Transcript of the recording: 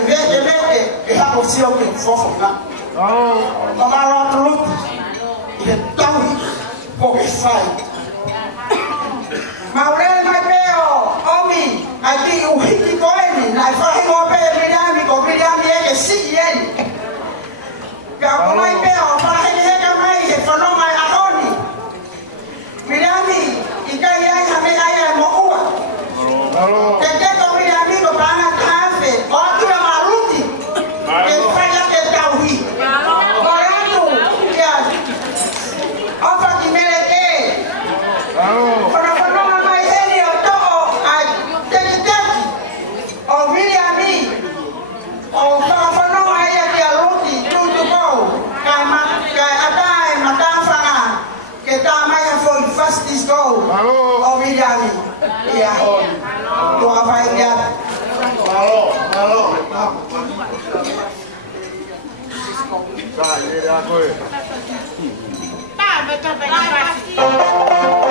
que ha posido que fofoca. Mamá Ruth, y el Taui, porque fai. Maurel Maipeo, Omi, aquí un hijito en la imagen de Miriam, que sí, él. Que a Maipeo, para que me diga, pero no me agoni. Miriam, y que hay en Mohua. Que tengo mi amigo para café, otra maruti, que falla que Taui. Morando, ya. Opa, que me le Tá, mas também não vai.